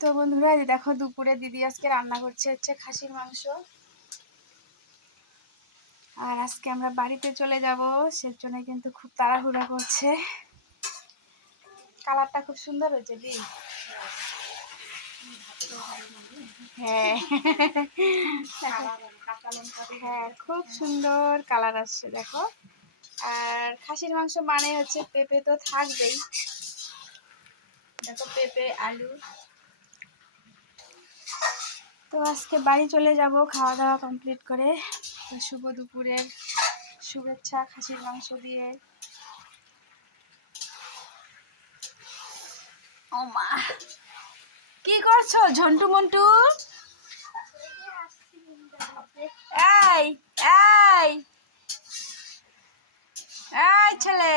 তো বন্ধুরা, এই দেখো দুপুরে দিদি আজকে রান্না করছে হচ্ছে খাসির মাংস। আর আজকে আমরা বাড়িতে চলে যাব, সেজন্য কিন্তু খুব তাড়াহুড়া করছে। কালারটা খুব সুন্দর হয়েছে দি। হ্যাঁ হ্যাঁ, খুব সুন্দর কালার আসছে দেখো। আর খাসির মাংস মানে হচ্ছে পেঁপে তো থাকবেই, দেখো পেঁপে আলু। তো আজকে বাড়ি চলে যাব খাওয়া দাওয়া কমপ্লিট করে। তো শুভ দুপুরের শুভেচ্ছা খাসির মাংস দিয়ে। ও মা, কি করছো ঝন্টু মন্টু? এই এই এই ছেলে,